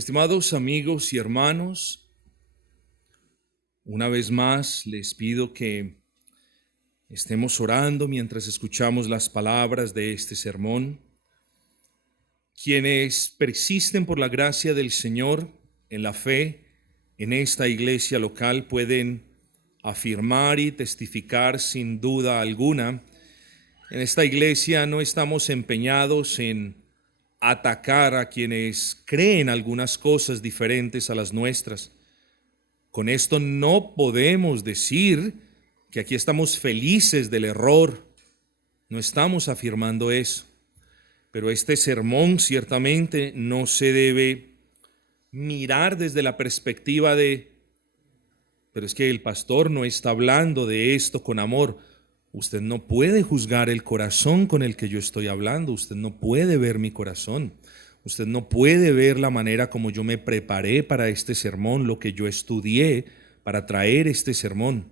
Estimados amigos y hermanos, una vez más les pido que estemos orando mientras escuchamos las palabras de este sermón. Quienes persisten por la gracia del Señor en la fe en esta iglesia local pueden afirmar y testificar sin duda alguna. En esta iglesia no estamos empeñados en atacar a quienes creen algunas cosas diferentes a las nuestras. Con esto no podemos decir que aquí estamos felices del error. No estamos afirmando eso. Pero este sermón ciertamente no se debe mirar desde la perspectiva de, pero es que el pastor no está hablando de esto con amor. Usted no puede juzgar el corazón con el que yo estoy hablando. Usted no puede ver mi corazón. Usted no puede ver la manera como yo me preparé para este sermón, lo que yo estudié para traer este sermón.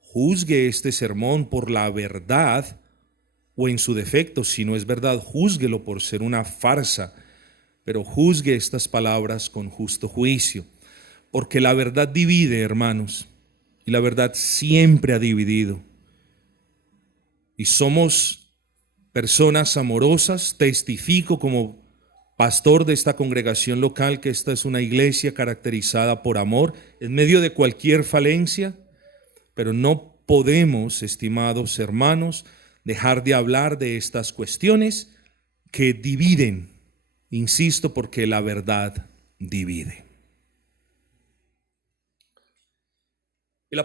Juzgue este sermón por la verdad o en su defecto. Si no es verdad, júzguelo por ser una farsa. Pero juzgue estas palabras con justo juicio. Porque la verdad divide, hermanos. Y la verdad siempre ha dividido. Y somos personas amorosas. Testifico como pastor de esta congregación local que esta es una iglesia caracterizada por amor en medio de cualquier falencia, pero no podemos, estimados hermanos, dejar de hablar de estas cuestiones que dividen, insisto, porque la verdad divide. El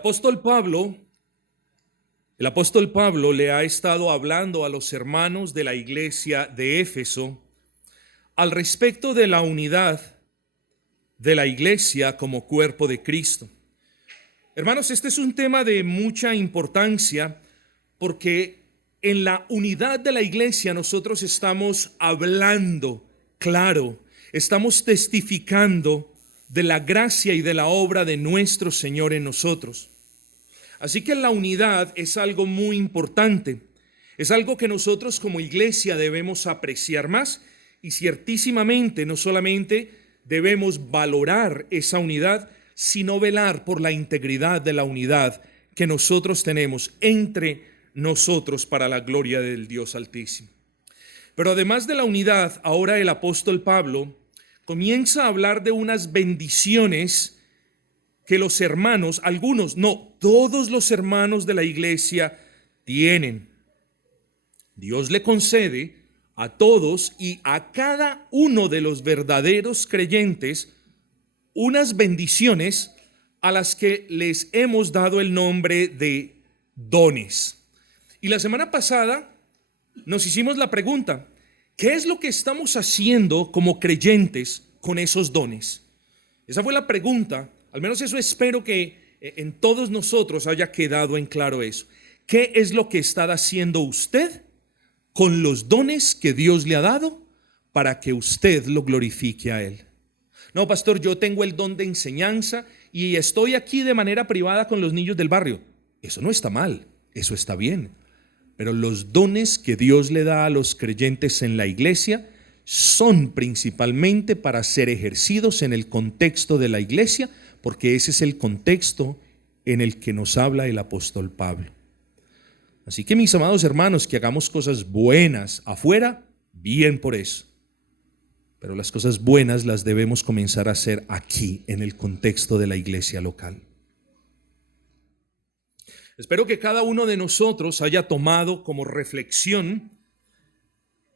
apóstol Pablo le ha estado hablando a los hermanos de la iglesia de Éfeso al respecto de la unidad de la iglesia como cuerpo de Cristo. Hermanos, este es un tema de mucha importancia porque en la unidad de la iglesia nosotros estamos hablando, claro, estamos testificando de la gracia y de la obra de nuestro Señor en nosotros. Así que la unidad es algo muy importante, es algo que nosotros como iglesia debemos apreciar más y ciertísimamente no solamente debemos valorar esa unidad, sino velar por la integridad de la unidad que nosotros tenemos entre nosotros para la gloria del Dios Altísimo. Pero además de la unidad, ahora el apóstol Pablo comienza a hablar de unas bendiciones que los hermanos, algunos, no, todos los hermanos de la iglesia tienen. Dios le concede a todos y a cada uno de los verdaderos creyentes unas bendiciones a las que les hemos dado el nombre de dones. Y la semana pasada nos hicimos la pregunta, ¿qué es lo que estamos haciendo como creyentes con esos dones? Esa fue la pregunta. Al menos eso espero que en todos nosotros haya quedado en claro eso. ¿Qué es lo que está haciendo usted con los dones que Dios le ha dado para que usted lo glorifique a Él? No, pastor, yo tengo el don de enseñanza y estoy aquí de manera privada con los niños del barrio. Eso no está mal, eso está bien. Pero los dones que Dios le da a los creyentes en la iglesia son principalmente para ser ejercidos en el contexto de la iglesia, porque ese es el contexto en el que nos habla el apóstol Pablo. Así que mis amados hermanos, que hagamos cosas buenas afuera, bien por eso. Pero las cosas buenas las debemos comenzar a hacer aquí, en el contexto de la iglesia local. Espero que cada uno de nosotros haya tomado como reflexión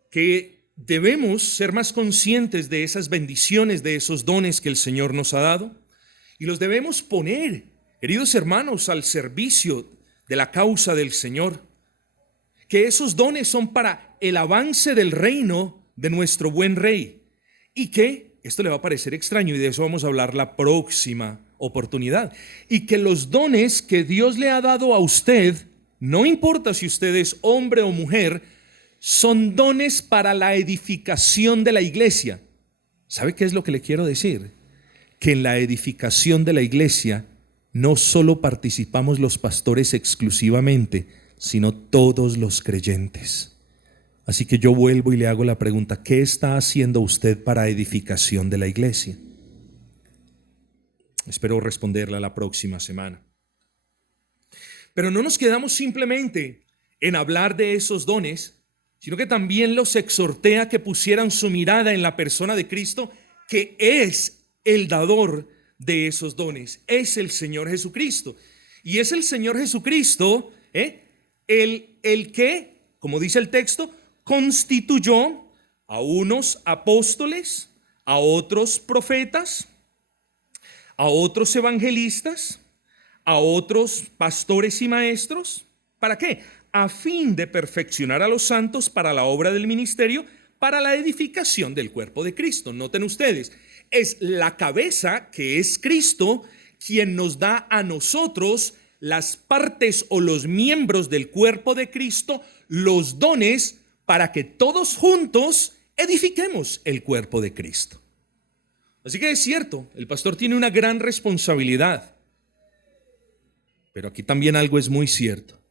que debemos ser más conscientes de esas bendiciones, de esos dones que el Señor nos ha dado. Y los debemos poner, queridos hermanos, al servicio de la causa del Señor. Que esos dones son para el avance del reino de nuestro buen Rey. Y que, esto le va a parecer extraño y de eso vamos a hablar la próxima oportunidad. Y que los dones que Dios le ha dado a usted, no importa si usted es hombre o mujer, son dones para la edificación de la iglesia. ¿Sabe qué es lo que le quiero decir? Que en la edificación de la iglesia no solo participamos los pastores exclusivamente, sino todos los creyentes. Así que yo vuelvo y le hago la pregunta, ¿qué está haciendo usted para edificación de la iglesia? Espero responderla la próxima semana. Pero no nos quedamos simplemente en hablar de esos dones, sino que también los exhorté a que pusieran su mirada en la persona de Cristo, que es el dador de esos dones, es el Señor Jesucristo. Y es el Señor Jesucristo, el que, como dice el texto, constituyó a unos apóstoles, a otros profetas, a otros evangelistas, a otros pastores y maestros. ¿Para qué? A fin de perfeccionar a los santos para la obra del ministerio, para la edificación del cuerpo de Cristo. Noten ustedes, es la cabeza, que es Cristo, quien nos da a nosotros las partes o los miembros del cuerpo de Cristo, los dones, para que todos juntos edifiquemos el cuerpo de Cristo. Así que es cierto, el pastor tiene una gran responsabilidad, pero aquí también algo es muy cierto.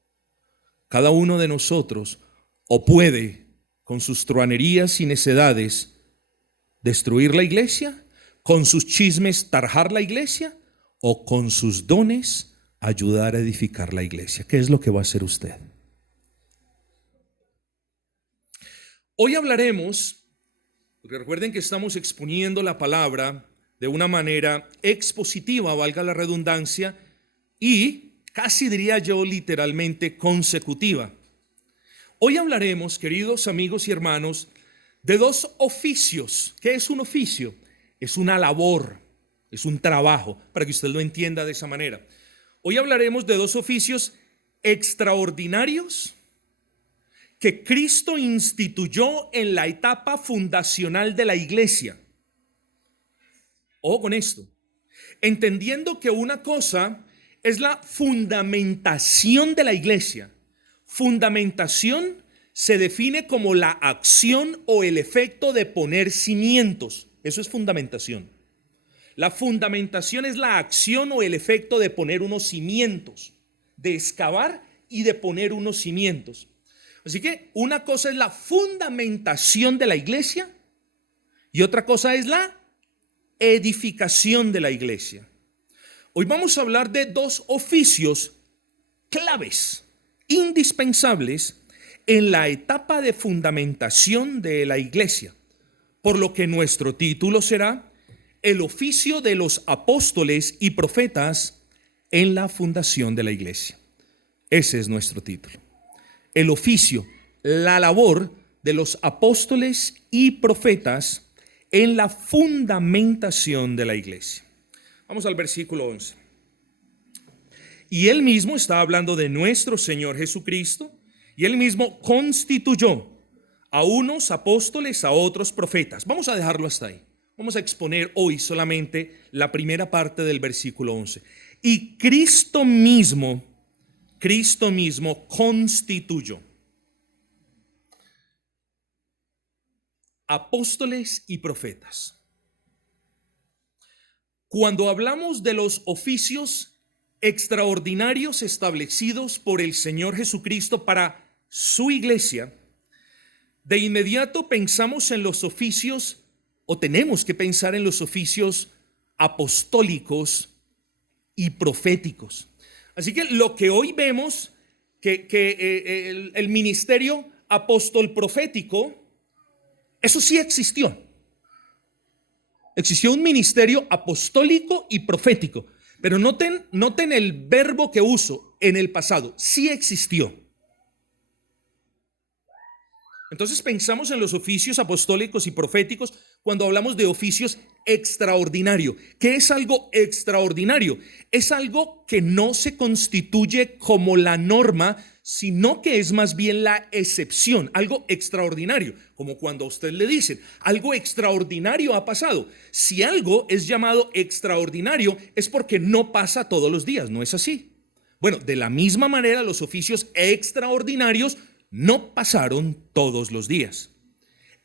Cada uno de nosotros o puede, con sus truanerías y necedades, destruir la iglesia, con sus chismes tarjar la iglesia, o con sus dones ayudar a edificar la iglesia. ¿Qué es lo que va a hacer usted? Hoy hablaremos, porque recuerden que estamos exponiendo la palabra de una manera expositiva, valga la redundancia, y casi diría yo literalmente consecutiva. Hoy hablaremos, queridos amigos y hermanos, de dos oficios. ¿Qué es un oficio? Es una labor, es un trabajo, para que usted lo entienda de esa manera. Hoy hablaremos de dos oficios extraordinarios que Cristo instituyó en la etapa fundacional de la iglesia. Ojo con esto, entendiendo que una cosa es la fundamentación de la iglesia. Fundamentación se define como la acción o el efecto de poner cimientos. Eso es fundamentación. La fundamentación es la acción o el efecto de poner unos cimientos, de excavar y de poner unos cimientos. Así que una cosa es la fundamentación de la iglesia y otra cosa es la edificación de la iglesia. Hoy vamos a hablar de dos oficios claves, indispensables en la etapa de fundamentación de la iglesia, por lo que nuestro título será el oficio de los apóstoles y profetas en la fundación de la iglesia. Ese es nuestro título. El oficio, la labor de los apóstoles y profetas en la fundamentación de la iglesia. Vamos al versículo 11. Y él mismo está hablando de nuestro Señor Jesucristo, y él mismo constituyó a unos apóstoles, a otros profetas. Vamos a dejarlo hasta ahí. Vamos a exponer hoy solamente la primera parte del versículo 11. Y Cristo mismo constituyó apóstoles y profetas. Cuando hablamos de los oficios extraordinarios establecidos por el Señor Jesucristo para su iglesia, de inmediato pensamos en los oficios, o tenemos que pensar en los oficios apostólicos y proféticos. Así que lo que hoy vemos, el ministerio apóstol profético, eso sí existió. Existió un ministerio apostólico y profético, pero noten el verbo que uso en el pasado, sí existió. Entonces pensamos en los oficios apostólicos y proféticos cuando hablamos de oficios extraordinarios. ¿Qué es algo extraordinario? Es algo que no se constituye como la norma, sino que es más bien la excepción, algo extraordinario, como cuando a usted le dicen, algo extraordinario ha pasado. Si algo es llamado extraordinario es porque no pasa todos los días, ¿no es así? Bueno, de la misma manera los oficios extraordinarios no pasaron todos los días.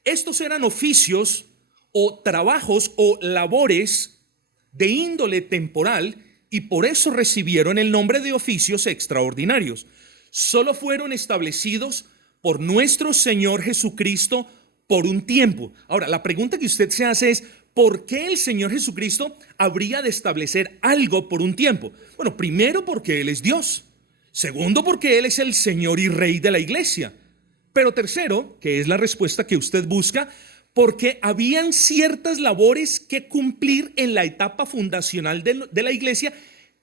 Estos eran oficios o trabajos o labores de índole temporal y por eso recibieron el nombre de oficios extraordinarios. Solo fueron establecidos por nuestro Señor Jesucristo por un tiempo. Ahora, la pregunta que usted se hace es, ¿por qué el Señor Jesucristo habría de establecer algo por un tiempo? Bueno, primero porque Él es Dios. Segundo porque Él es el Señor y Rey de la iglesia. Pero tercero, que es la respuesta que usted busca, porque habían ciertas labores que cumplir en la etapa fundacional de la iglesia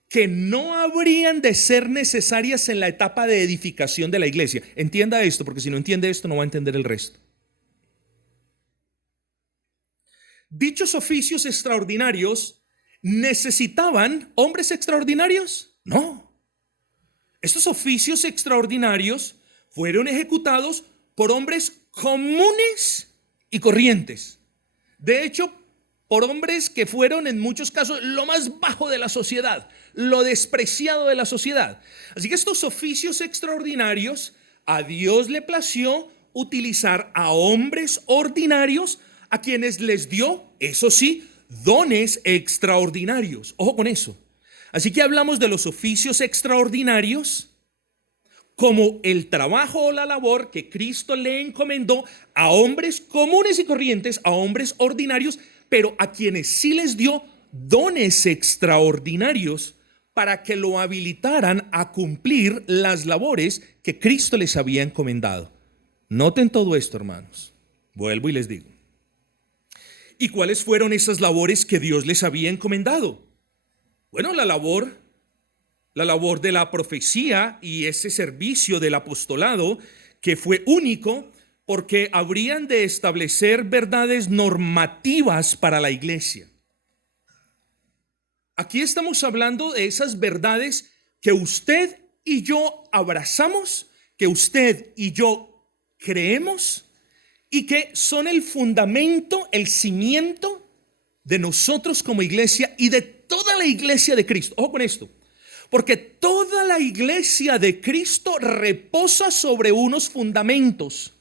que no habrían de ser necesarias en la etapa de edificación de la iglesia. Entienda esto, porque si no entiende esto no va a entender el resto. ¿Dichos oficios extraordinarios necesitaban hombres extraordinarios? No. Estos oficios extraordinarios fueron ejecutados por hombres comunes y corrientes. De hecho, por hombres que fueron en muchos casos lo más bajo de la sociedad, lo despreciado de la sociedad. Así que estos oficios extraordinarios, a Dios le plació utilizar a hombres ordinarios a quienes les dio, eso sí, dones extraordinarios. Ojo con eso. Así que hablamos de los oficios extraordinarios como el trabajo o la labor que Cristo le encomendó a hombres comunes y corrientes, a hombres ordinarios, pero a quienes sí les dio dones extraordinarios para que lo habilitaran a cumplir las labores que Cristo les había encomendado. Noten todo esto, hermanos. Vuelvo y les digo. ¿Y cuáles fueron esas labores que Dios les había encomendado? Bueno, la labor de la profecía y ese servicio del apostolado que fue único porque habrían de establecer verdades normativas para la iglesia. Aquí estamos hablando de esas verdades que usted y yo abrazamos, que usted y yo creemos y que son el fundamento, el cimiento de nosotros como iglesia y de toda la iglesia de Cristo. Ojo con esto. Porque toda la iglesia de Cristo reposa sobre unos fundamentos.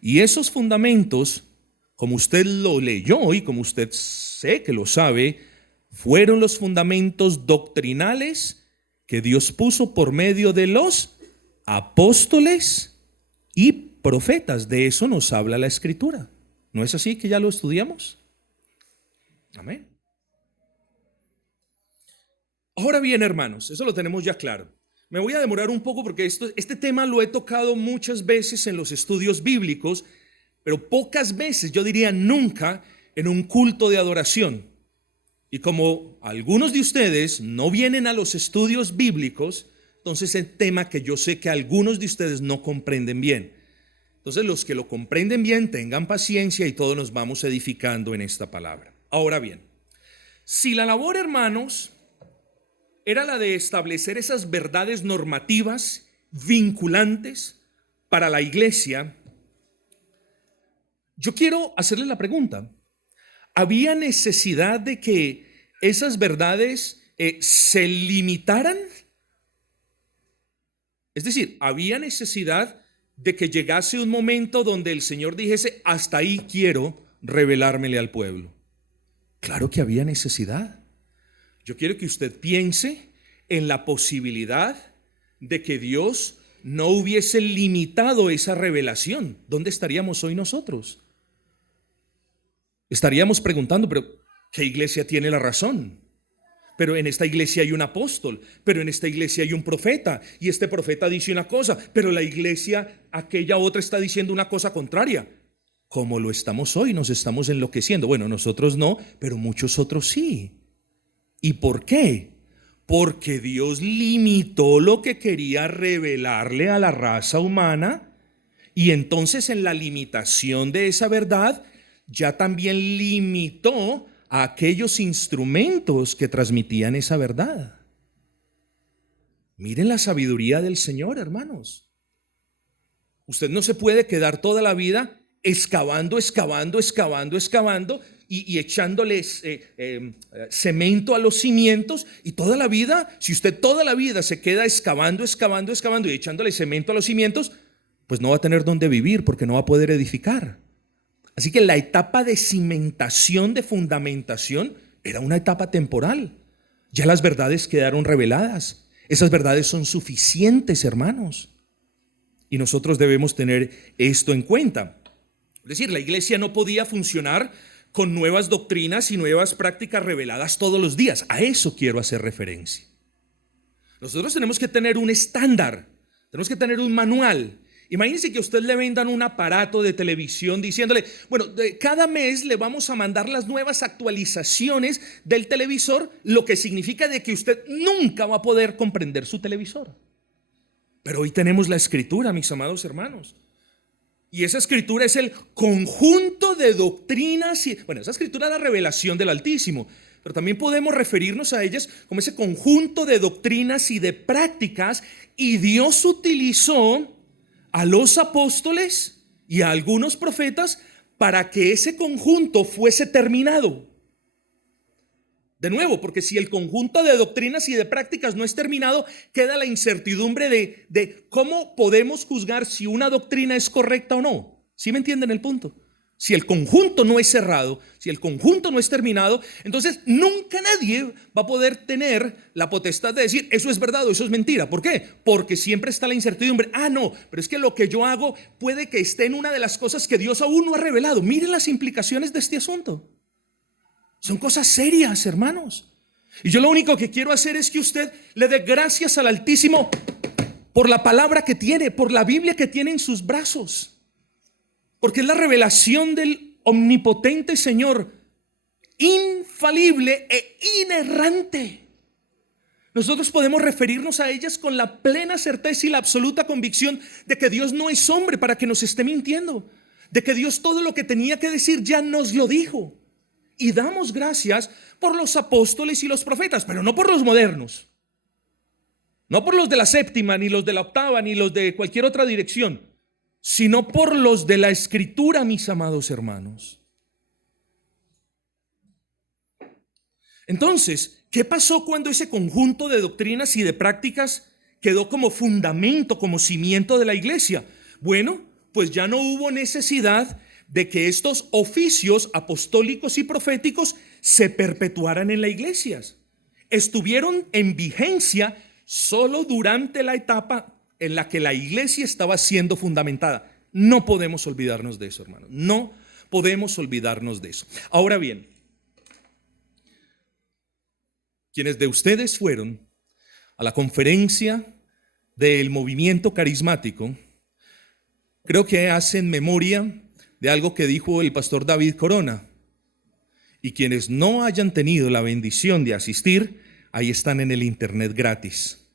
Y esos fundamentos, como usted lo leyó y como usted sé que lo sabe, fueron los fundamentos doctrinales que Dios puso por medio de los apóstoles y profetas. De eso nos habla la Escritura. ¿No es así que ya lo estudiamos? Amén. Ahora bien, hermanos, eso lo tenemos ya claro. Me voy a demorar un poco porque este tema lo he tocado muchas veces en los estudios bíblicos, pero pocas veces, yo diría nunca, en un culto de adoración. Y como algunos de ustedes no vienen a los estudios bíblicos, entonces es un tema que yo sé que algunos de ustedes no comprenden bien. Entonces los que lo comprenden bien, tengan paciencia y todos nos vamos edificando en esta palabra. Ahora bien, si la labor, hermanos, era la de establecer esas verdades normativas vinculantes para la iglesia, yo quiero hacerle la pregunta: ¿había necesidad de que esas verdades se limitaran? Es decir, ¿había necesidad de que llegase un momento donde el Señor dijese: hasta ahí quiero revelármele al pueblo? Claro que había necesidad. Yo quiero que usted piense en la posibilidad de que Dios no hubiese limitado esa revelación. ¿Dónde estaríamos hoy nosotros? Estaríamos preguntando, pero ¿qué iglesia tiene la razón? Pero en esta iglesia hay un apóstol, pero en esta iglesia hay un profeta, y este profeta dice una cosa, pero la iglesia, aquella otra, está diciendo una cosa contraria. Como lo estamos hoy, nos estamos enloqueciendo. Bueno, nosotros no, pero muchos otros sí. ¿Y por qué? Porque Dios limitó lo que quería revelarle a la raza humana, y entonces en la limitación de esa verdad ya también limitó a aquellos instrumentos que transmitían esa verdad. Miren la sabiduría del Señor, hermanos. Usted no se puede quedar toda la vida excavando y echándoles cemento a los cimientos, y toda la vida, si usted toda la vida se queda excavando y echándole cemento a los cimientos, pues no va a tener dónde vivir porque no va a poder edificar. Así que la etapa de cimentación, de fundamentación, era una etapa temporal. Ya las verdades quedaron reveladas. Esas verdades son suficientes, hermanos. Y nosotros debemos tener esto en cuenta. Es decir, la iglesia no podía funcionar con nuevas doctrinas y nuevas prácticas reveladas todos los días. A eso quiero hacer referencia. Nosotros tenemos que tener un estándar, tenemos que tener un manual. Imagínense que a usted le vendan un aparato de televisión diciéndole, bueno, cada mes le vamos a mandar las nuevas actualizaciones del televisor, lo que significa de que usted nunca va a poder comprender su televisor. Pero hoy tenemos la Escritura, mis amados hermanos. Y esa Escritura es el conjunto de doctrinas. Bueno, esa Escritura es la revelación del Altísimo, pero también podemos referirnos a ellas como ese conjunto de doctrinas y de prácticas. Y Dios utilizó a los apóstoles y a algunos profetas para que ese conjunto fuese terminado. De nuevo, porque si el conjunto de doctrinas y de prácticas no es terminado, queda la incertidumbre de cómo podemos juzgar si una doctrina es correcta o no. ¿Sí me entienden el punto? Si el conjunto no es cerrado, si el conjunto no es terminado, entonces nunca nadie va a poder tener la potestad de decir eso es verdad o eso es mentira. ¿Por qué? Porque siempre está la incertidumbre. No, pero es que lo que yo hago puede que esté en una de las cosas que Dios aún no ha revelado. Miren las implicaciones de este asunto. Son cosas serias, hermanos. Y yo lo único que quiero hacer es que usted le dé gracias al Altísimo por la palabra que tiene, por la Biblia que tiene en sus brazos. Porque es la revelación del omnipotente Señor, infalible e inerrante. Nosotros podemos referirnos a ellas con la plena certeza y la absoluta convicción de que Dios no es hombre para que nos esté mintiendo, de que Dios todo lo que tenía que decir ya nos lo dijo. Y damos gracias por los apóstoles y los profetas, pero no por los modernos, no por los de la séptima, ni los de la octava, ni los de cualquier otra dirección, sino por los de la Escritura, mis amados hermanos. Entonces, ¿qué pasó cuando ese conjunto de doctrinas y de prácticas quedó como fundamento, como cimiento de la iglesia? Bueno, pues ya no hubo necesidad de que estos oficios apostólicos y proféticos se perpetuaran en las iglesias. Estuvieron en vigencia solo durante la etapa en la que la iglesia estaba siendo fundamentada. No podemos olvidarnos de eso, hermanos. No podemos olvidarnos de eso. Ahora bien, quienes de ustedes fueron a la conferencia del movimiento carismático, creo que hacen memoria de algo que dijo el pastor David Corona. Y quienes no hayan tenido la bendición de asistir, ahí están en el internet gratis.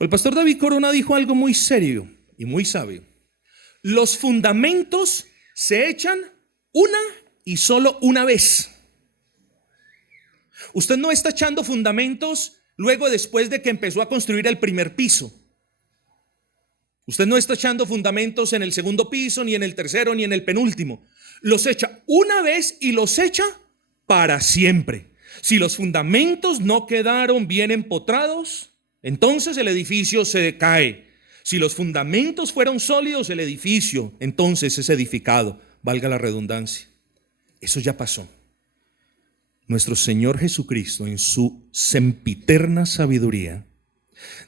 El pastor David Corona dijo algo muy serio y muy sabio. Los fundamentos se echan una y solo una vez. Usted no está echando fundamentos luego después de que empezó a construir el primer piso. Usted no está echando fundamentos en el segundo piso, ni en el tercero, ni en el penúltimo. Los echa una vez y los echa para siempre. Si los fundamentos no quedaron bien empotrados, entonces el edificio se cae. Si los fundamentos fueron sólidos, el edificio entonces es edificado, valga la redundancia. Eso ya pasó. Nuestro Señor Jesucristo, en su sempiterna sabiduría,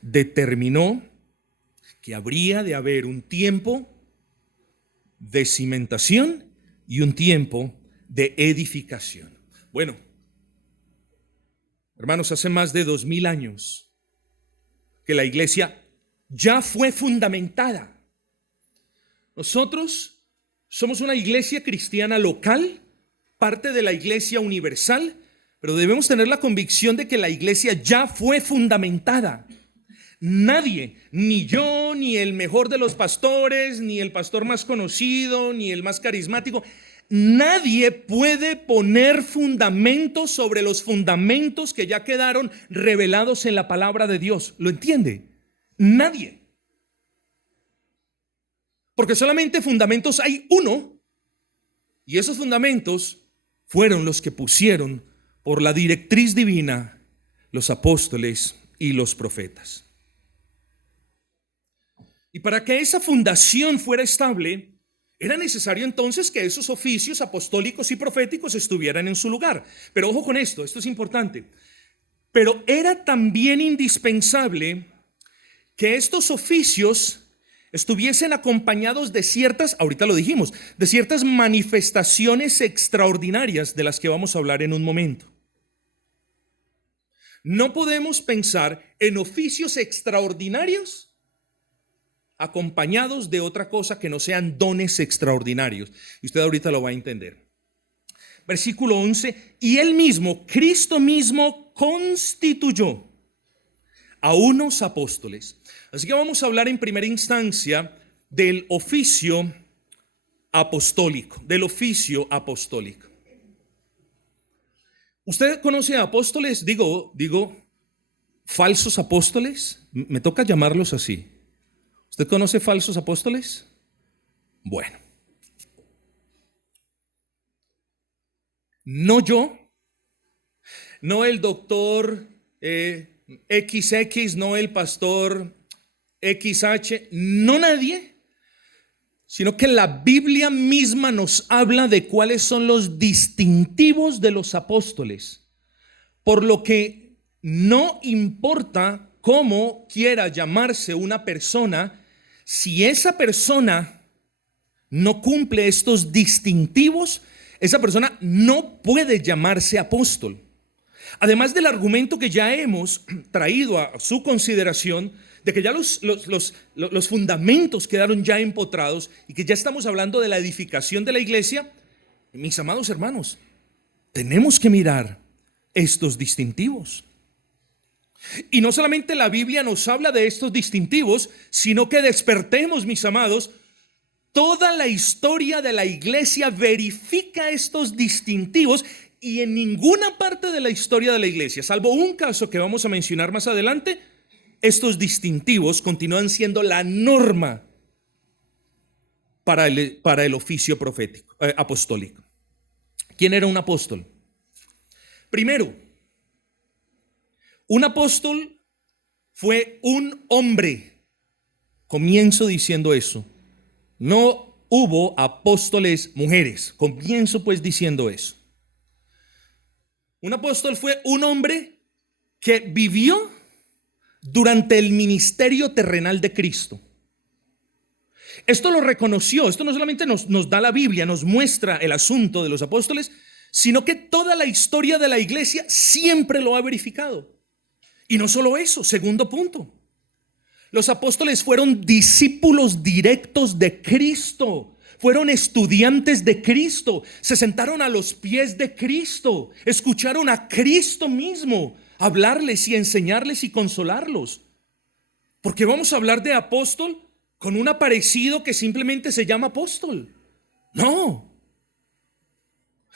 determinó que habría de haber un tiempo de cimentación y un tiempo de edificación. Bueno, hermanos, hace más de 2000 años que la iglesia ya fue fundamentada. Nosotros somos una iglesia cristiana local, parte de la iglesia universal, pero debemos tener la convicción de que la iglesia ya fue fundamentada. Nadie, ni yo, ni el mejor de los pastores, ni el pastor más conocido, ni el más carismático, nadie puede poner fundamentos sobre los fundamentos que ya quedaron revelados en la palabra de Dios. ¿Lo entiende? Nadie. Porque solamente fundamentos hay uno, y esos fundamentos fueron los que pusieron por la directriz divina los apóstoles y los profetas. Y para que esa fundación fuera estable, era necesario entonces que esos oficios apostólicos y proféticos estuvieran en su lugar. Pero ojo con esto es importante. Pero era también indispensable que estos oficios estuviesen acompañados de ciertas, ahorita lo dijimos, de ciertas manifestaciones extraordinarias de las que vamos a hablar en un momento. No podemos pensar en oficios extraordinarios acompañados de otra cosa que no sean dones extraordinarios. Y usted ahorita lo va a entender. Versículo 11, y él mismo, Cristo mismo, constituyó a unos apóstoles. Así que vamos a hablar en primera instancia del oficio apostólico, ¿Usted conoce a apóstoles? Digo, falsos apóstoles. Me toca llamarlos así. ¿Usted conoce falsos apóstoles? Bueno. No yo, no el doctor XX, no el pastor XH, no nadie, sino que la Biblia misma nos habla de cuáles son los distintivos de los apóstoles, por lo que no importa cómo quiera llamarse una persona, si esa persona no cumple estos distintivos, esa persona no puede llamarse apóstol. Además del argumento que ya hemos traído a su consideración, de que ya los fundamentos quedaron ya empotrados y que ya estamos hablando de la edificación de la iglesia, mis amados hermanos, tenemos que mirar estos distintivos. Y no solamente la Biblia nos habla de estos distintivos, sino que despertemos, mis amados. Toda la historia de la iglesia verifica estos distintivos y en ninguna parte de la historia de la iglesia, salvo un caso que vamos a mencionar más adelante, estos distintivos continúan siendo la norma para el oficio profético, apostólico. ¿Quién era un apóstol? Primero, un apóstol fue un hombre. Comienzo diciendo eso. No hubo apóstoles mujeres. Comienzo pues diciendo eso. Un apóstol fue un hombre que vivió durante el ministerio terrenal de Cristo. Esto lo reconoció. Esto no solamente nos da la Biblia, nos muestra el asunto de los apóstoles, sino que toda la historia de la iglesia siempre lo ha verificado. Y no solo eso, segundo punto. Los apóstoles fueron discípulos directos de Cristo, fueron estudiantes de Cristo, se sentaron a los pies de Cristo, escucharon a Cristo mismo hablarles y enseñarles y consolarlos. Porque vamos a hablar de apóstol con un aparecido que simplemente se llama apóstol. No.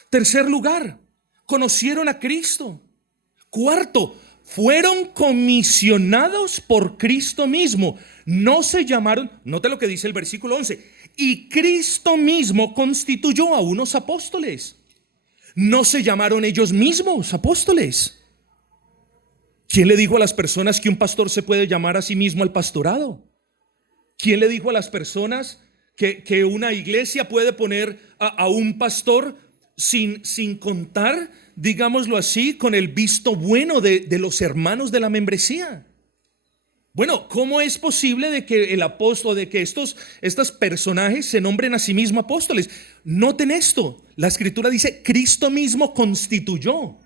Tercer lugar, conocieron a Cristo. Cuarto, fueron comisionados por Cristo mismo. No se llamaron, note lo que dice el versículo 11, y Cristo mismo constituyó a unos apóstoles. No se llamaron ellos mismos apóstoles. ¿Quién le dijo a las personas que un pastor se puede llamar a sí mismo al pastorado? ¿Quién le dijo a las personas que una iglesia puede poner a un pastor sin contar, digámoslo así, con el visto bueno de los hermanos de la membresía? Bueno, ¿cómo es posible de que el apóstol, de que estos personajes se nombren a sí mismos apóstoles? Noten esto, la escritura dice, Cristo mismo constituyó.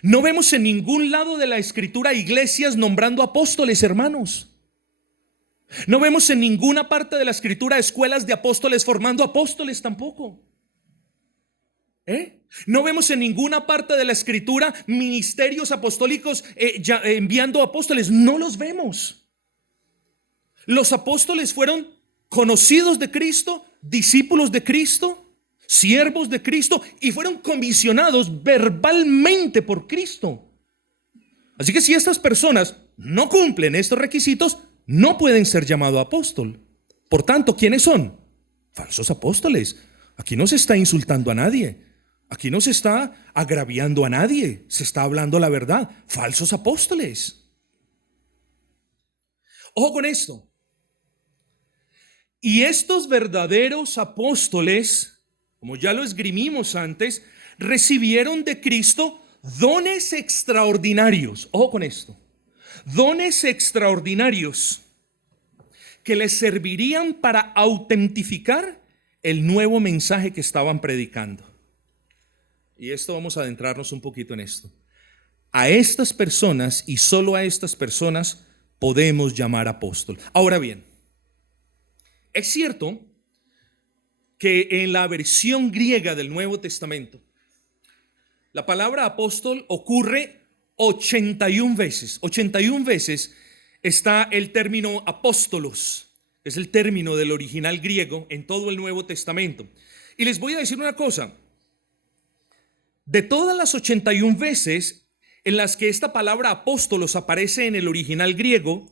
No vemos en ningún lado de la escritura iglesias nombrando apóstoles, hermanos. No vemos en ninguna parte de la escritura escuelas de apóstoles formando apóstoles tampoco. No vemos en ninguna parte de la escritura ministerios apostólicos enviando apóstoles. No los vemos. Los apóstoles fueron conocidos de Cristo, discípulos de Cristo, siervos de Cristo, y fueron comisionados verbalmente por Cristo. Así que si estas personas no cumplen estos requisitos, no pueden ser llamados apóstol. Por tanto, ¿quiénes son? Falsos apóstoles. Aquí no se está insultando a nadie. Aquí no se está agraviando a nadie. Se está hablando la verdad. Falsos apóstoles. Ojo con esto. Y estos verdaderos apóstoles, como ya lo esgrimimos antes, recibieron de Cristo dones extraordinarios. Ojo con esto. Dones extraordinarios que les servirían para autentificar el nuevo mensaje que estaban predicando. Y esto vamos a adentrarnos un poquito en esto. A estas personas y solo a estas personas podemos llamar apóstol. Ahora bien, es cierto que en la versión griega del Nuevo Testamento, la palabra apóstol ocurre 81 veces. 81 veces está el término apóstolos, es el término del original griego en todo el Nuevo Testamento. Y les voy a decir una cosa. De todas las 81 veces en las que esta palabra apóstolos aparece en el original griego,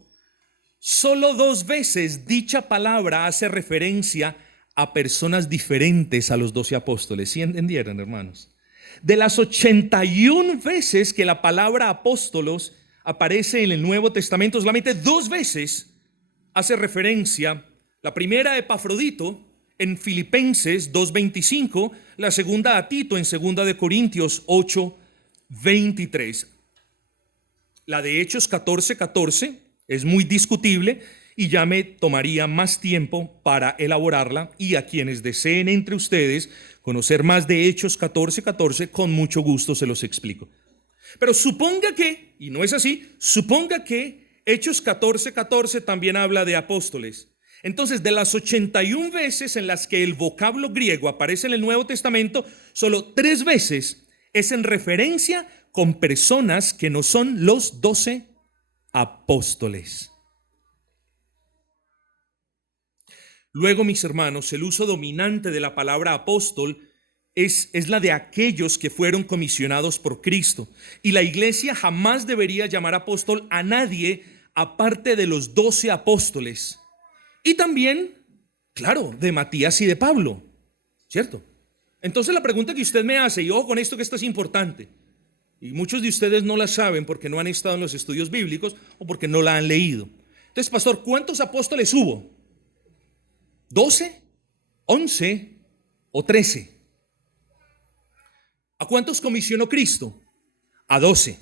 solo 2 veces dicha palabra hace referencia a personas diferentes a los 12 apóstoles. ¿Sí entendieron, hermanos? De las 81 veces que la palabra apóstolos aparece en el Nuevo Testamento, solamente 2 veces hace referencia. La primera a Epafrodito en Filipenses 2:25, la segunda a Tito en 2 de Corintios 8:23. La de Hechos 14:14 es muy discutible y ya me tomaría más tiempo para elaborarla, y a quienes deseen entre ustedes conocer más de Hechos 14:14, con mucho gusto se los explico. Pero suponga que, y no es así, suponga que Hechos 14:14 también habla de apóstoles. Entonces, de las 81 veces en las que el vocablo griego aparece en el Nuevo Testamento, solo 3 veces es en referencia con personas que no son los 12 apóstoles. Luego, mis hermanos, el uso dominante de la palabra apóstol es la de aquellos que fueron comisionados por Cristo. Y la iglesia jamás debería llamar apóstol a nadie aparte de los 12 apóstoles. Y también, claro, de Matías y de Pablo, ¿cierto? Entonces la pregunta que usted me hace, y ojo con esto que esto es importante, y muchos de ustedes no la saben porque no han estado en los estudios bíblicos o porque no la han leído. Entonces, pastor, ¿cuántos apóstoles hubo? ¿12? ¿11? ¿O 13? ¿A cuántos comisionó Cristo? A 12.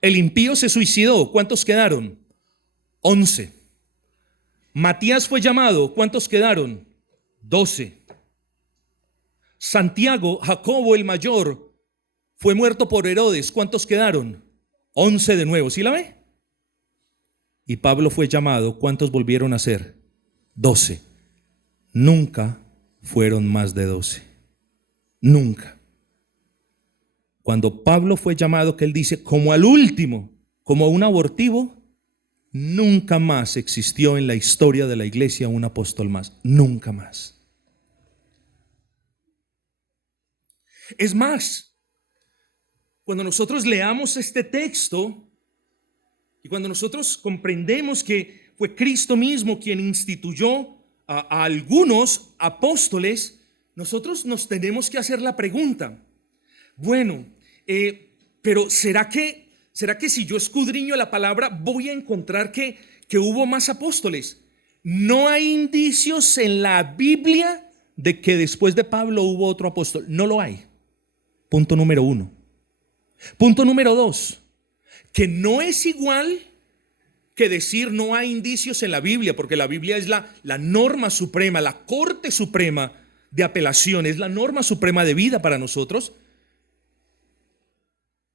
El impío se suicidó. ¿Cuántos quedaron? 11. Matías fue llamado. ¿Cuántos quedaron? 12. Santiago, Jacobo el mayor, fue muerto por Herodes. ¿Cuántos quedaron? 11 de nuevo. ¿Sí la ve? Y Pablo fue llamado. ¿Cuántos volvieron a ser? 12. Nunca fueron más de 12. Nunca. Cuando Pablo fue llamado, que él dice, como al último, como un abortivo, nunca más existió en la historia de la iglesia un apóstol más. Nunca más. Es más, cuando nosotros leamos este texto y cuando nosotros comprendemos que fue Cristo mismo quien instituyó a algunos apóstoles, nosotros nos tenemos que hacer la pregunta, bueno, pero ¿será que si yo escudriño la palabra voy a encontrar que hubo más apóstoles? No hay indicios en la Biblia de que después de Pablo hubo otro apóstol. No lo hay. Punto número 1. Punto número 2, que no es igual que decir no hay indicios en la Biblia, porque la Biblia es la norma suprema, la corte suprema de apelación, es la norma suprema de vida para nosotros.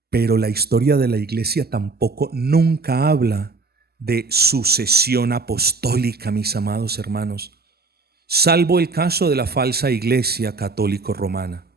Pero la historia de la iglesia tampoco nunca habla de sucesión apostólica, mis amados hermanos, salvo el caso de la falsa iglesia católico-romana.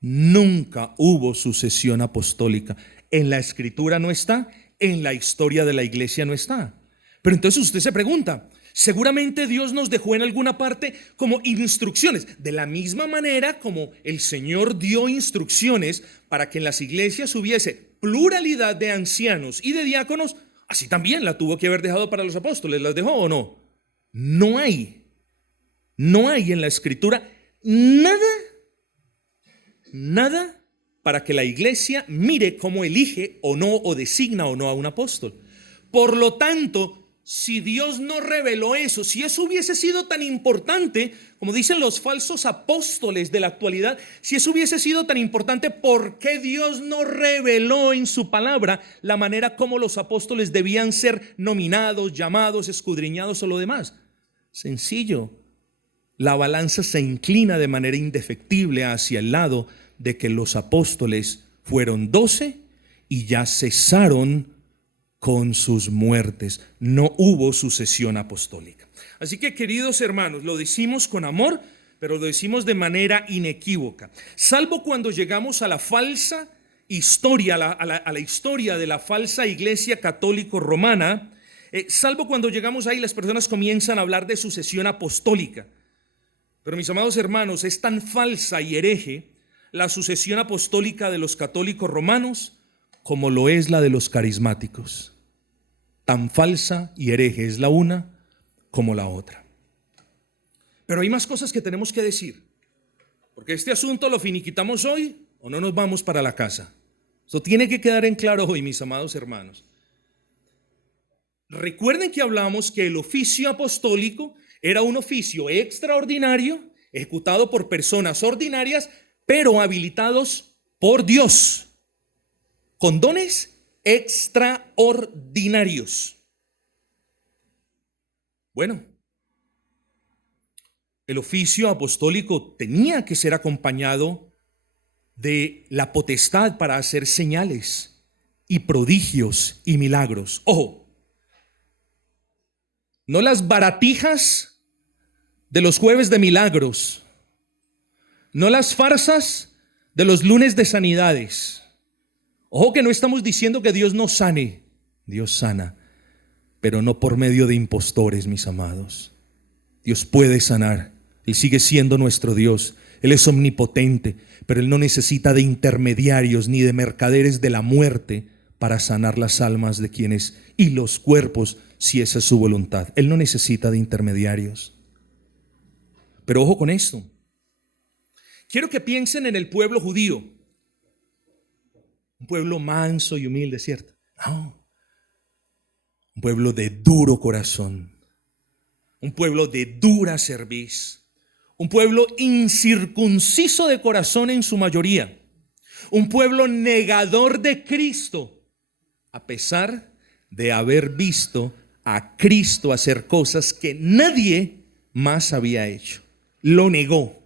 Nunca hubo sucesión apostólica. En la escritura no está, en la historia de la iglesia no está. Pero entonces usted se pregunta, seguramente Dios nos dejó en alguna parte como instrucciones, de la misma manera como el Señor dio instrucciones para que en las iglesias hubiese pluralidad de ancianos y de diáconos, así también la tuvo que haber dejado para los apóstoles. ¿Las dejó o no? No hay en la escritura nada para que la iglesia mire cómo elige o no, o designa o no a un apóstol. Por lo tanto, si Dios no reveló eso, si eso hubiese sido tan importante, como dicen los falsos apóstoles de la actualidad, si eso hubiese sido tan importante, ¿por qué Dios no reveló en su palabra la manera como los apóstoles debían ser nominados, llamados, escudriñados o lo demás? Sencillo, la balanza se inclina de manera indefectible hacia el lado de que los apóstoles fueron 12 y ya cesaron con sus muertes. No hubo sucesión apostólica. Así que, queridos hermanos, lo decimos con amor, pero lo decimos de manera inequívoca. Salvo cuando llegamos a la falsa historia, a la historia de la falsa iglesia católico romana, salvo cuando llegamos ahí, las personas comienzan a hablar de sucesión apostólica. Pero mis amados hermanos, es tan falsa y hereje la sucesión apostólica de los católicos romanos como lo es la de los carismáticos. Tan falsa y hereje es la una como la otra. Pero hay más cosas que tenemos que decir, porque este asunto lo finiquitamos hoy o no nos vamos para la casa. Eso tiene que quedar en claro hoy, mis amados hermanos. Recuerden que hablamos que el oficio apostólico era un oficio extraordinario, ejecutado por personas ordinarias, pero habilitados por Dios, con dones extraordinarios. Bueno, el oficio apostólico tenía que ser acompañado de la potestad para hacer señales y prodigios y milagros. Ojo, no las baratijas de los jueves de milagros, no las farsas de los lunes de sanidades. Ojo que no estamos diciendo que Dios no sane, Dios sana, pero no por medio de impostores, mis amados. Dios puede sanar, Él sigue siendo nuestro Dios, Él es omnipotente, pero Él no necesita de intermediarios ni de mercaderes de la muerte para sanar las almas de quienes y los cuerpos, si esa es su voluntad. Él no necesita de intermediarios. Pero ojo con esto. Quiero que piensen en el pueblo judío. Un pueblo manso y humilde, ¿cierto? No. Un pueblo de duro corazón. Un pueblo de dura cerviz. Un pueblo incircunciso de corazón en su mayoría. Un pueblo negador de Cristo, a pesar de haber visto a Cristo hacer cosas que nadie más había hecho. Lo negó.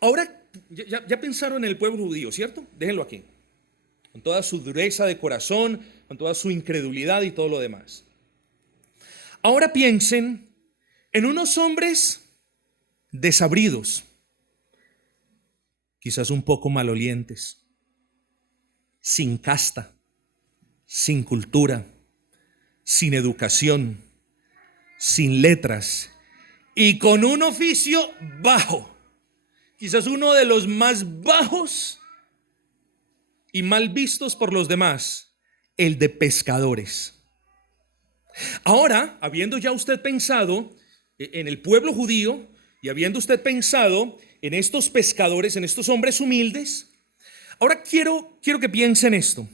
Ahora, ya pensaron en el pueblo judío, ¿cierto? Déjenlo aquí. Con toda su dureza de corazón, con toda su incredulidad y todo lo demás. Ahora piensen en unos hombres desabridos, quizás un poco malolientes, sin casta, sin cultura, sin educación, sin letras y con un oficio bajo, quizás uno de los más bajos y mal vistos por los demás, el de pescadores. Ahora, habiendo ya usted pensado en el pueblo judío y habiendo usted pensado en estos pescadores, en estos hombres humildes, ahora quiero que piense en esto.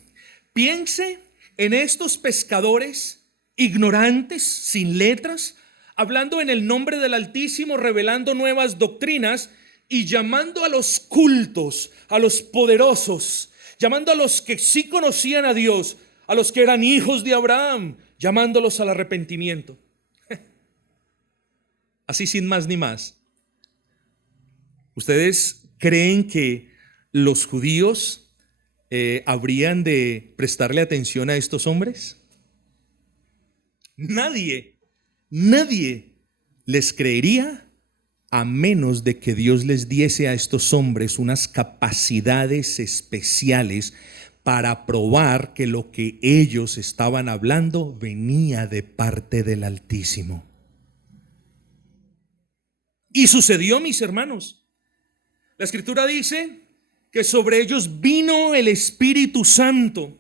Piense en estos pescadores ignorantes, sin letras, hablando en el nombre del Altísimo, revelando nuevas doctrinas y llamando a los cultos, a los poderosos, llamando a los que sí conocían a Dios, a los que eran hijos de Abraham, llamándolos al arrepentimiento. Así sin más ni más. ¿Ustedes creen que los judíos habrían de prestarle atención a estos hombres? Nadie les creería a menos de que Dios les diese a estos hombres unas capacidades especiales para probar que lo que ellos estaban hablando venía de parte del Altísimo. Y sucedió, mis hermanos. La Escritura dice que sobre ellos vino el Espíritu Santo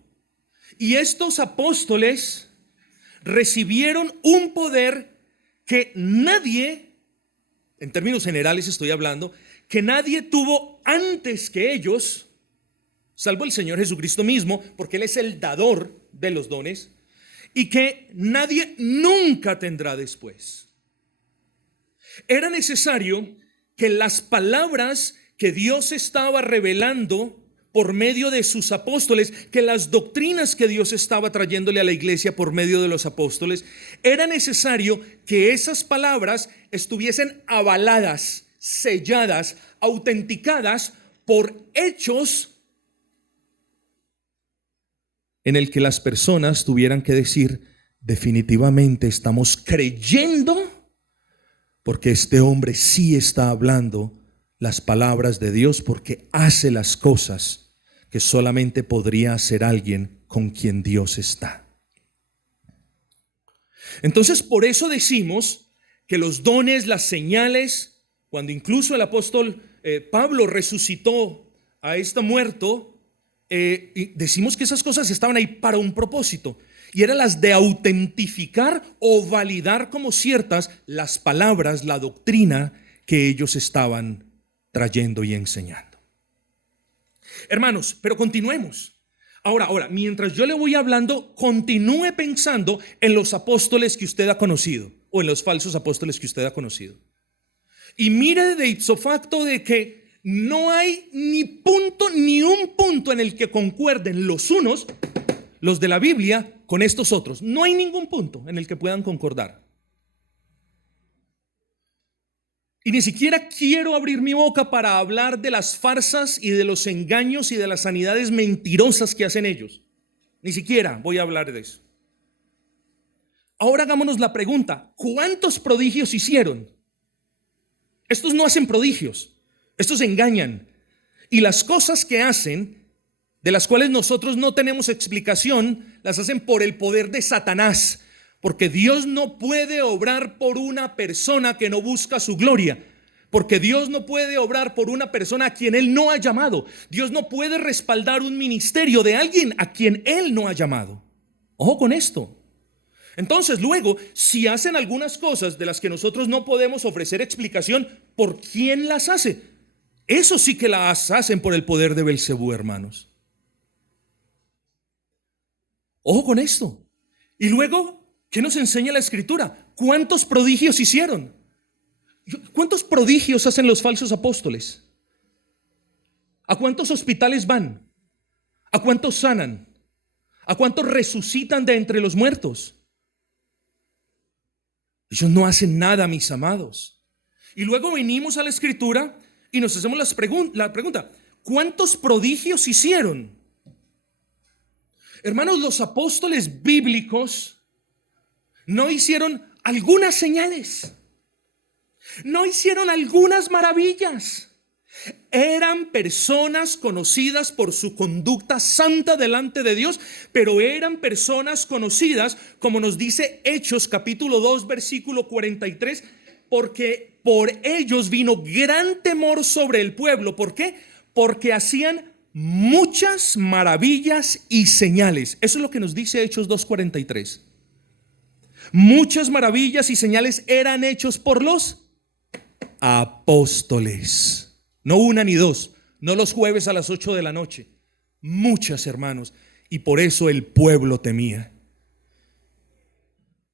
y estos apóstoles recibieron un poder que nadie, en términos generales estoy hablando, que nadie tuvo antes que ellos, salvo el Señor Jesucristo mismo, porque Él es el dador de los dones. y que nadie nunca tendrá después. Era necesario que las palabras que Dios estaba revelando por medio de sus apóstoles, que las doctrinas que Dios estaba trayéndole a la iglesia por medio de los apóstoles, era necesario que esas palabras estuviesen avaladas, selladas, autenticadas por hechos en el que las personas tuvieran que decir: definitivamente estamos creyendo, porque este hombre sí está hablando las palabras de Dios, porque hace las cosas que solamente podría hacer alguien con quien Dios está. Entonces, por eso decimos que los dones, las señales, cuando incluso el apóstol Pablo resucitó a este muerto, y decimos que esas cosas estaban ahí para un propósito, y eran las de autentificar o validar como ciertas las palabras, la doctrina que ellos estaban trayendo y enseñando. Hermanos, pero continuemos. Ahora, mientras yo le voy hablando, continúe pensando en los apóstoles que usted ha conocido o en los falsos apóstoles que usted ha conocido. Y mire de ipso facto de que no hay ni un punto en el que concuerden los unos, los de la Biblia, con estos otros. No hay ningún punto en el que puedan concordar. Y ni siquiera quiero abrir mi boca para hablar de las farsas y de los engaños y de las sanidades mentirosas que hacen ellos. Ni siquiera voy a hablar de eso. Ahora hagámonos la pregunta: ¿cuántos prodigios hicieron? Estos no hacen prodigios, estos engañan. Y las cosas que hacen, de las cuales nosotros no tenemos explicación, las hacen por el poder de Satanás. Porque Dios no puede obrar por una persona que no busca su gloria. Porque Dios no puede obrar por una persona a quien Él no ha llamado. Dios no puede respaldar un ministerio de alguien a quien Él no ha llamado. Ojo con esto. Entonces, luego, si hacen algunas cosas de las que nosotros no podemos ofrecer explicación, ¿por quién las hace? Eso sí que las hacen por el poder de Belcebú, hermanos. Ojo con esto. Y luego, ¿qué nos enseña la Escritura? ¿Cuántos prodigios hicieron? ¿Cuántos prodigios hacen los falsos apóstoles? ¿A cuántos hospitales van? ¿A cuántos sanan? ¿A cuántos resucitan de entre los muertos? Ellos no hacen nada, mis amados. Y luego venimos a la Escritura y nos hacemos la pregunta: ¿cuántos prodigios hicieron? Hermanos, los apóstoles bíblicos no hicieron algunas señales, no hicieron algunas maravillas. Eran personas conocidas por su conducta santa delante de Dios, pero eran personas conocidas, como nos dice Hechos capítulo 2 versículo 43, porque por ellos vino gran temor sobre el pueblo. ¿Por qué? Porque hacían muchas maravillas y señales. Eso es lo que nos dice Hechos 2:43. Muchas maravillas y señales eran hechos por los apóstoles. No una ni dos, no los jueves a las 8 de la noche. Muchas, hermanos. Y por eso el pueblo temía.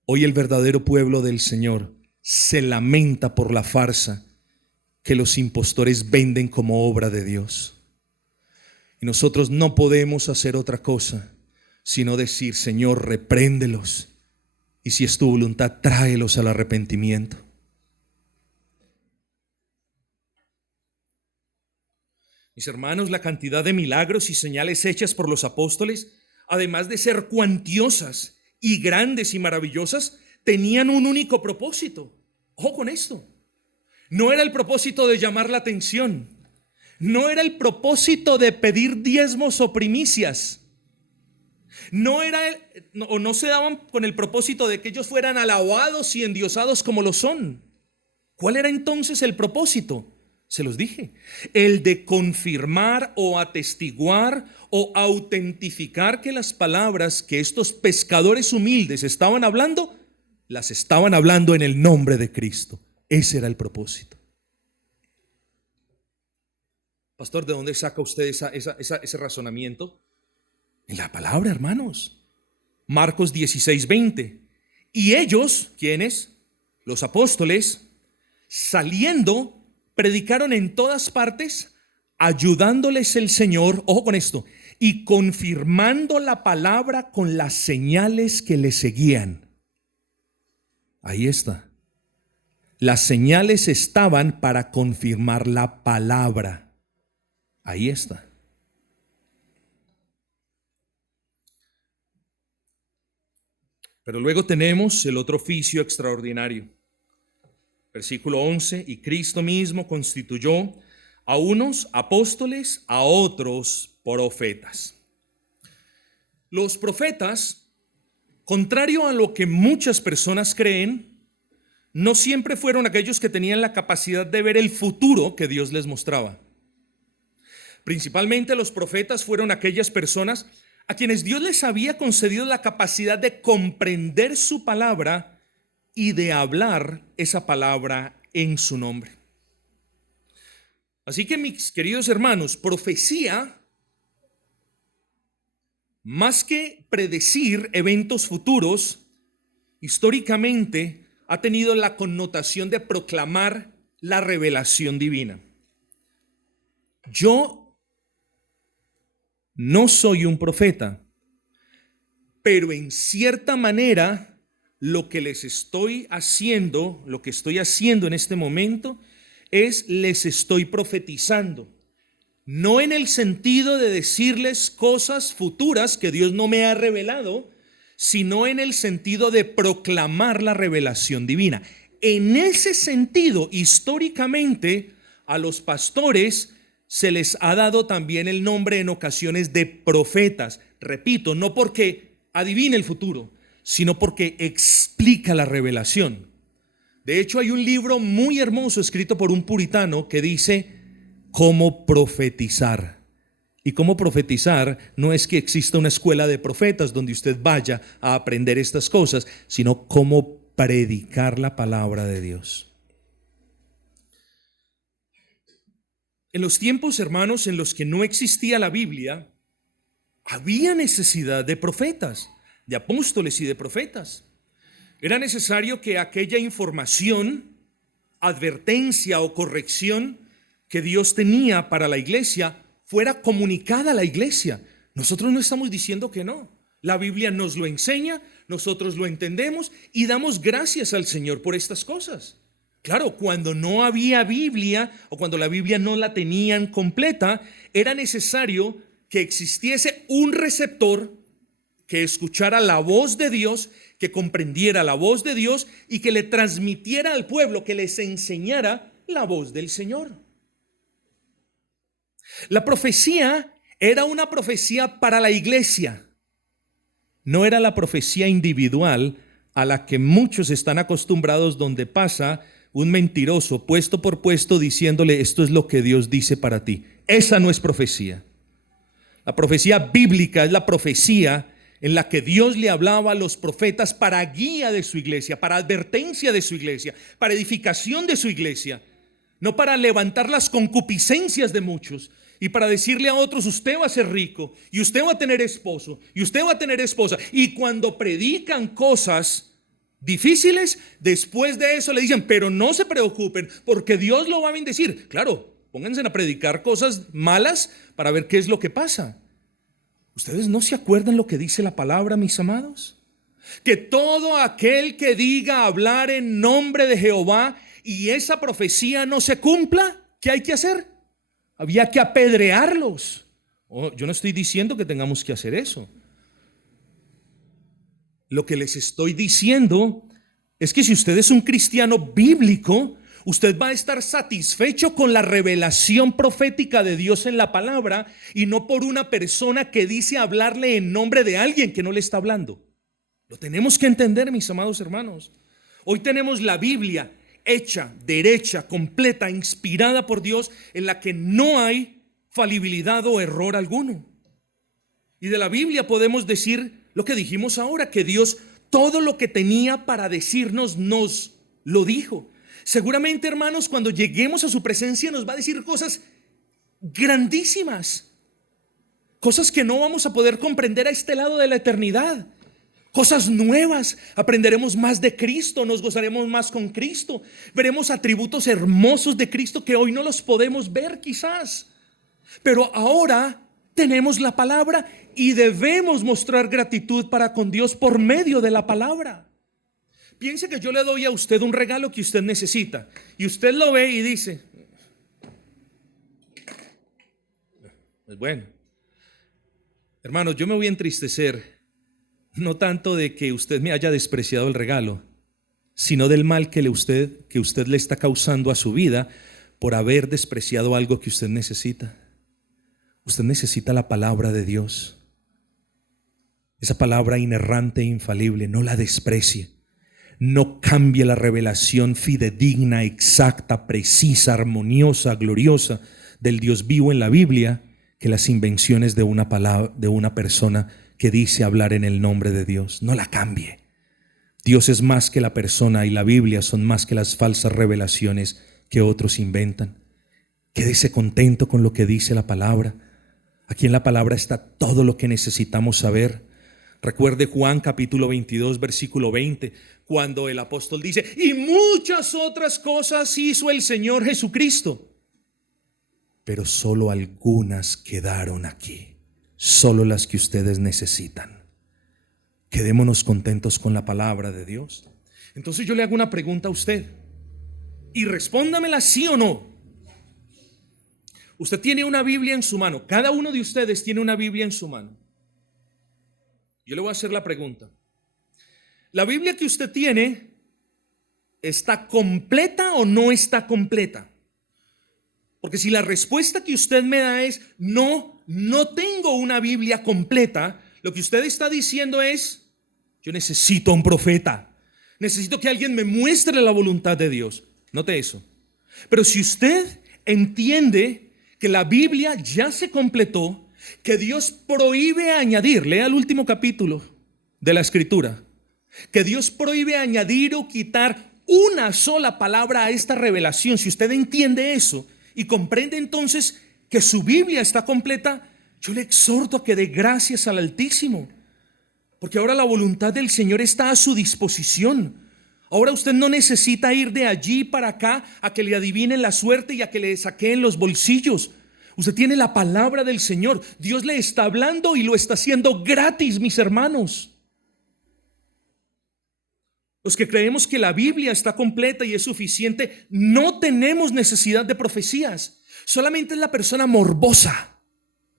Hoy el verdadero pueblo del Señor se lamenta por la farsa que los impostores venden como obra de Dios. Y nosotros no podemos hacer otra cosa sino decir: Señor, repréndelos, y si es tu voluntad, tráelos al arrepentimiento. Mis hermanos, la cantidad de milagros y señales hechas por los apóstoles, además de ser cuantiosas y grandes y maravillosas, tenían un único propósito. Ojo con esto. No era el propósito de llamar la atención. No era el propósito de pedir diezmos o primicias. No se daban con el propósito de que ellos fueran alabados y endiosados como lo son. ¿Cuál era entonces el propósito? Se los dije: el de confirmar o atestiguar o autentificar que las palabras que estos pescadores humildes estaban hablando, las estaban hablando en el nombre de Cristo. Ese era el propósito. Pastor, ¿de dónde saca usted ese razonamiento? En la palabra, hermanos. Marcos 16:20. Y ellos, ¿quiénes? Los apóstoles, saliendo, predicaron en todas partes, ayudándoles el Señor, ojo con esto, y confirmando la palabra con las señales que le seguían. Ahí está. Las señales estaban para confirmar la palabra. Ahí está. Pero luego tenemos el otro oficio extraordinario. Versículo 11, y Cristo mismo constituyó a unos apóstoles, a otros profetas. Los profetas, contrario a lo que muchas personas creen, no siempre fueron aquellos que tenían la capacidad de ver el futuro que Dios les mostraba. Principalmente los profetas fueron aquellas personas a quienes Dios les había concedido la capacidad de comprender su palabra y de hablar esa palabra en su nombre. Así que, mis queridos hermanos, profecía, más que predecir eventos futuros, históricamente ha tenido la connotación de proclamar la revelación divina. Yo no soy un profeta, pero en cierta manera lo que les estoy haciendo, lo que estoy haciendo en este momento es les estoy profetizando. No en el sentido de decirles cosas futuras que Dios no me ha revelado, sino en el sentido de proclamar la revelación divina. En ese sentido, históricamente, a los pastores se les ha dado también el nombre en ocasiones de profetas. Repito, no porque adivine el futuro, sino porque explica la revelación. De hecho, hay un libro muy hermoso escrito por un puritano que dice cómo profetizar. Y cómo profetizar no es que exista una escuela de profetas donde usted vaya a aprender estas cosas, sino cómo predicar la palabra de Dios. En los tiempos, hermanos, en los que no existía la Biblia, había necesidad de profetas, de apóstoles y de profetas. Era necesario que aquella información, advertencia o corrección que Dios tenía para la iglesia fuera comunicada a la iglesia. Nosotros no estamos diciendo que no. La Biblia nos lo enseña, nosotros lo entendemos y damos gracias al Señor por estas cosas. Claro, cuando no había Biblia o cuando la Biblia no la tenían completa, era necesario que existiese un receptor que escuchara la voz de Dios, que comprendiera la voz de Dios y que le transmitiera al pueblo, que les enseñara la voz del Señor. La profecía era una profecía para la iglesia, no era la profecía individual a la que muchos están acostumbrados, donde pasa un mentiroso puesto por puesto diciéndole esto es lo que Dios dice para ti. Esa no es profecía. La profecía bíblica es la profecía en la que Dios le hablaba a los profetas para guía de su iglesia, para advertencia de su iglesia, para edificación de su iglesia, no para levantar las concupiscencias de muchos y para decirle a otros usted va a ser rico y usted va a tener esposo y usted va a tener esposa. Y cuando predican cosas difíciles, después de eso le dicen pero no se preocupen porque Dios lo va a bendecir. Claro, pónganse a predicar cosas malas para ver qué es lo que pasa. ¿Ustedes no se acuerdan lo que dice la palabra, mis amados? Que todo aquel que diga hablar en nombre de Jehová y esa profecía no se cumpla, ¿qué hay que hacer? Había que apedrearlos. Yo no estoy diciendo que tengamos que hacer eso. Lo que les estoy diciendo es que si usted es un cristiano bíblico, usted va a estar satisfecho con la revelación profética de Dios en la palabra y no por una persona que dice hablarle en nombre de alguien que no le está hablando. Lo tenemos que entender, mis amados hermanos. Hoy tenemos la Biblia hecha, derecha, completa, inspirada por Dios, en la que no hay falibilidad o error alguno. Y de la Biblia podemos decir lo que dijimos ahora, que Dios todo lo que tenía para decirnos nos lo dijo. Seguramente, hermanos, cuando lleguemos a su presencia nos va a decir cosas grandísimas, cosas que no vamos a poder comprender a este lado de la eternidad. cosas nuevas, aprenderemos más de Cristo, nos gozaremos más con Cristo, veremos atributos hermosos de Cristo que hoy no los podemos ver quizás, pero ahora tenemos la palabra y debemos mostrar gratitud para con Dios por medio de la palabra. Piense que yo le doy a usted un regalo que usted necesita y usted lo ve y dice, pues bueno, hermanos, yo me voy a entristecer, no tanto de que usted me haya despreciado el regalo, sino del mal que usted le está causando a su vida por haber despreciado algo que usted necesita. Usted necesita la palabra de Dios, esa palabra inerrante e infalible. No la desprecie, no cambie la revelación fidedigna, exacta, precisa, armoniosa, gloriosa del Dios vivo en la Biblia que las invenciones de una palabra, de una persona que dice hablar en el nombre de Dios. No la cambie. Dios es más que la persona y la Biblia son más que las falsas revelaciones que otros inventan. Quédese contento con lo que dice la palabra. Aquí en la palabra está todo lo que necesitamos saber. Recuerde Juan capítulo 22 versículo 20, cuando el apóstol dice, y muchas otras cosas hizo el Señor Jesucristo, pero solo algunas quedaron aquí, solo las que ustedes necesitan. Quedémonos contentos con la palabra de Dios. Entonces yo le hago una pregunta a usted y respóndamela sí o no. Usted tiene una Biblia en su mano, cada uno de ustedes tiene una Biblia en su mano. Yo le voy a hacer la pregunta. ¿La Biblia que usted tiene está completa o no está completa? Porque si la respuesta que usted me da es no tengo una Biblia completa, lo que usted está diciendo es, yo necesito a un profeta, necesito que alguien me muestre la voluntad de Dios. Note eso. Pero si usted entiende que la Biblia ya se completó, que Dios prohíbe añadir, lea el último capítulo de la Escritura, que Dios prohíbe añadir o quitar una sola palabra a esta revelación. Si usted entiende eso y comprende entonces que su Biblia está completa, yo le exhorto a que dé gracias al Altísimo, porque ahora la voluntad del Señor está a su disposición. Ahora usted no necesita ir de allí para acá a que le adivinen la suerte y a que le saqueen los bolsillos. Usted tiene la palabra del Señor. Dios le está hablando y lo está haciendo gratis, mis hermanos. Los que creemos que la Biblia está completa y es suficiente, no tenemos necesidad de profecías. Solamente es la persona morbosa,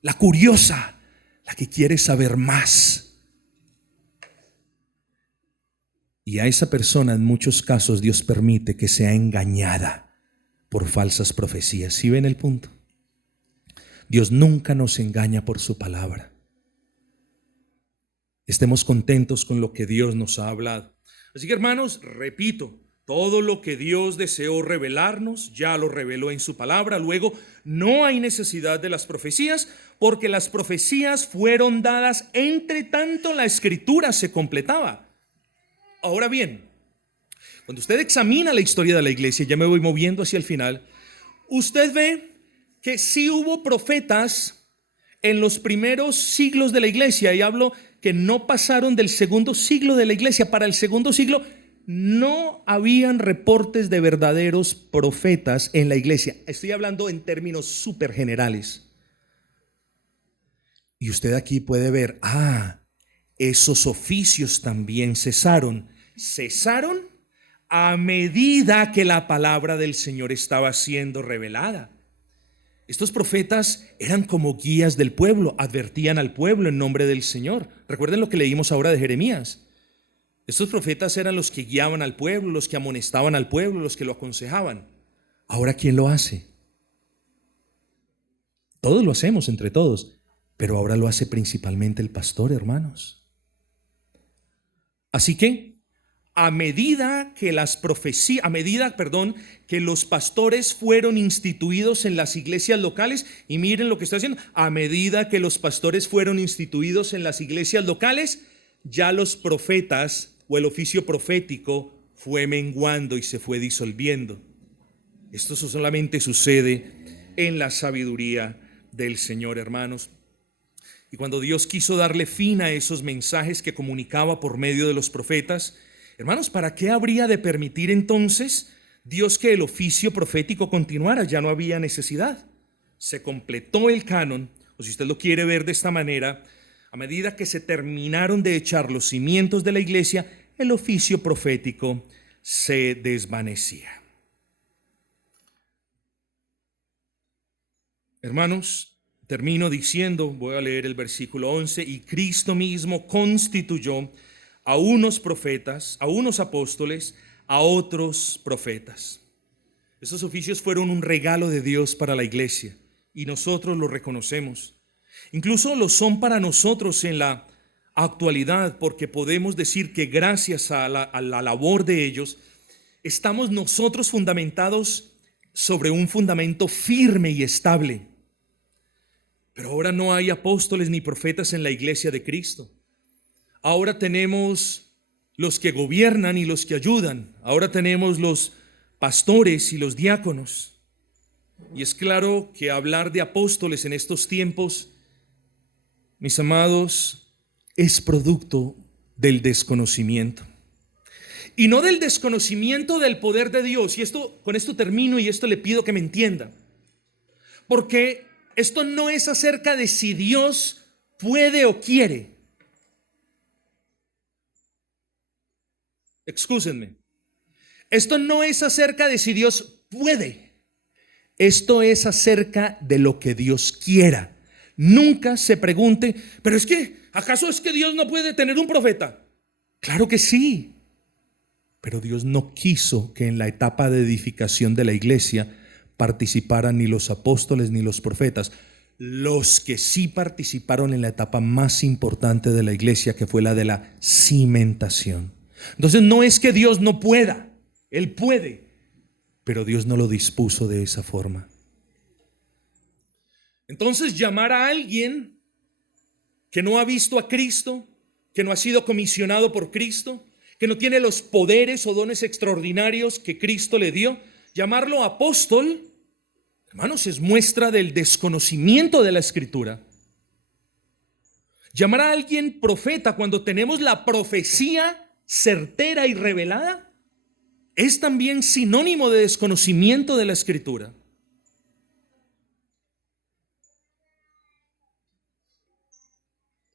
la curiosa, la que quiere saber más. Y a esa persona en muchos casos Dios permite que sea engañada por falsas profecías. ¿Sí ven el punto? Dios nunca nos engaña por su palabra. Estemos contentos con lo que Dios nos ha hablado. Así que hermanos, repito, todo lo que Dios deseó revelarnos ya lo reveló en su palabra. Luego no hay necesidad de las profecías, porque las profecías fueron dadas entre tanto la Escritura se completaba. Ahora bien, cuando usted examina la historia de la iglesia, ya me voy moviendo hacia el final, usted ve que sí hubo profetas en los primeros siglos de la iglesia, y hablo que no pasaron del segundo siglo de la iglesia. Para el segundo siglo no habían reportes de verdaderos profetas en la iglesia. Estoy hablando en términos súper generales. Y usted aquí puede ver, esos oficios también cesaron a medida que la palabra del Señor estaba siendo revelada. Estos profetas eran como guías del pueblo, advertían al pueblo en nombre del Señor. Recuerden lo que leímos ahora de Jeremías. Estos profetas eran los que guiaban al pueblo, los que amonestaban al pueblo, los que lo aconsejaban. Ahora, ¿quién lo hace? Todos lo hacemos, entre todos, pero ahora lo hace principalmente el pastor, hermanos. Así que a medida que los pastores fueron instituidos en las iglesias locales, y miren lo que está haciendo, a medida que los pastores fueron instituidos en las iglesias locales, ya los profetas o el oficio profético fue menguando y se fue disolviendo. Esto solamente sucede en la sabiduría del Señor, hermanos. Y cuando Dios quiso darle fin a esos mensajes que comunicaba por medio de los profetas, hermanos, ¿para qué habría de permitir entonces Dios que el oficio profético continuara? Ya no había necesidad. Se completó el canon, o si usted lo quiere ver de esta manera, a medida que se terminaron de echar los cimientos de la iglesia, el oficio profético se desvanecía. Hermanos, termino diciendo, voy a leer el versículo 11, y Cristo mismo constituyó a unos profetas, a unos apóstoles, a otros profetas. Esos oficios fueron un regalo de Dios para la iglesia y nosotros lo reconocemos. Incluso lo son para nosotros en la actualidad, porque podemos decir que gracias a la labor de ellos, estamos nosotros fundamentados sobre un fundamento firme y estable. Pero ahora no hay apóstoles ni profetas en la iglesia de Cristo. Ahora tenemos los que gobiernan y los que ayudan. Ahora tenemos los pastores y los diáconos. Y es claro que hablar de apóstoles en estos tiempos, mis amados, es producto del desconocimiento. Y no del desconocimiento del poder de Dios. Y con esto termino y esto le pido que me entienda. Porque esto no es acerca de si Dios puede o quiere. Excúsenme. Esto no es acerca de si Dios puede. Esto es acerca de lo que Dios quiera. Nunca se pregunte, pero es que, ¿acaso es que Dios no puede tener un profeta? Claro que sí. Pero Dios no quiso que en la etapa de edificación de la iglesia participaran ni los apóstoles ni los profetas. Los que sí participaron en la etapa más importante de la iglesia, que fue la de la cimentación. Entonces no es que Dios no pueda, Él puede, pero Dios no lo dispuso de esa forma. Entonces llamar a alguien que no ha visto a Cristo, que no ha sido comisionado por Cristo, que no tiene los poderes o dones extraordinarios que Cristo le dio, llamarlo apóstol, hermanos, es muestra del desconocimiento de la Escritura. Llamar a alguien profeta cuando tenemos la profecía certera y revelada es también sinónimo de desconocimiento de la Escritura.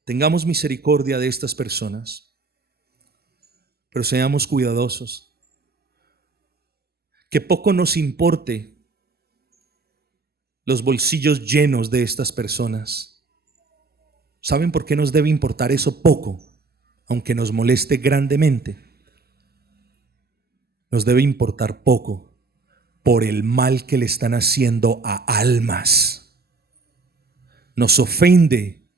Tengamos misericordia de estas personas, pero seamos cuidadosos. Que poco nos importe los bolsillos llenos de estas personas. ¿Saben por qué nos debe importar eso poco? Aunque nos moleste grandemente. Nos debe importar poco por el mal que le están haciendo a almas. Nos ofende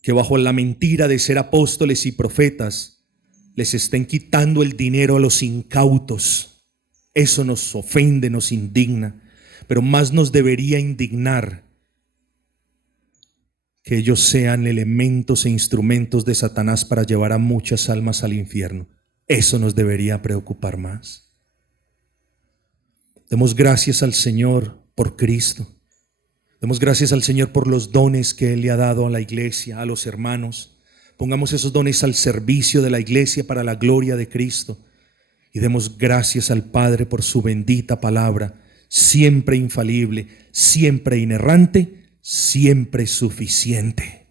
que bajo la mentira de ser apóstoles y profetas les estén quitando el dinero a los incautos. Eso nos ofende, nos indigna, pero más nos debería indignar que ellos sean elementos e instrumentos de Satanás para llevar a muchas almas al infierno. Eso nos debería preocupar más. Demos gracias al Señor por Cristo. Demos gracias al Señor por los dones que Él le ha dado a la iglesia, a los hermanos. Pongamos esos dones al servicio de la iglesia para la gloria de Cristo. Y demos gracias al Padre por su bendita palabra, siempre infalible, siempre inerrante, siempre suficiente.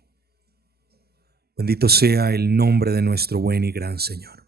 Bendito sea el nombre de nuestro buen y gran Señor.